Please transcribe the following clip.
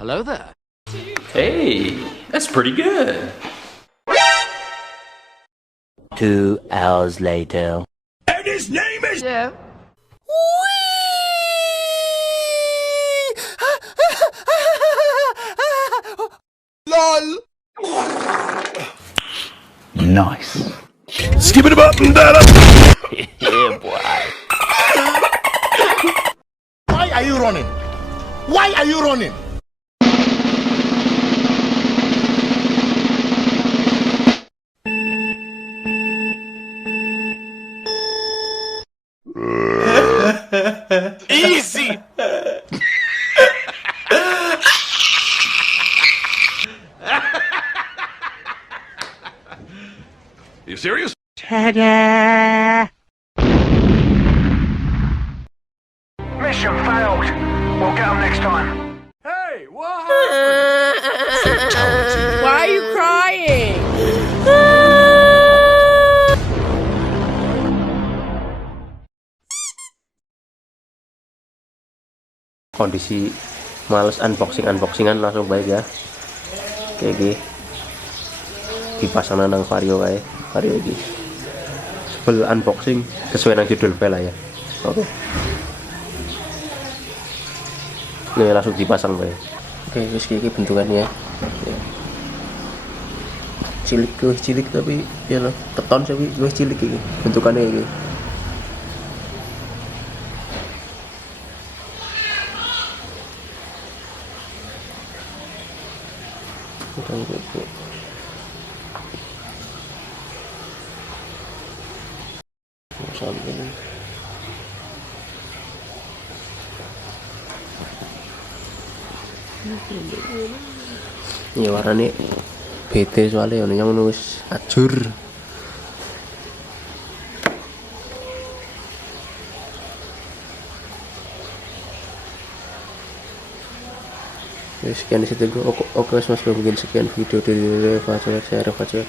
Hello there. Hey, that's pretty good. 2 hours later. And his name is... Yeah. LOL. Nice. Skip it up and down. Yeah, boy. Why are you running? Why are you running? Easy. You serious? Mission failed. We'll get them next time. Hey, what happened? Why are you crying? Kondisi males unboxingan langsung baik ya. Kayak gini. Dipasang nang Vario kae. Vario iki. Sebel unboxing sesuai nang judul file ya. Oke. Ini langsung dipasang bae. Oke, wis iki bentukannya. Ya. Cilik tapi ya loh, keton sih wis cilik iki bentukannya iki. Ini warnanya beda soalnya yang nulis ajur. Sekian di situ gue. Oke mas, mungkin sekian video dari Refa, Coeg, Refa, Coeg.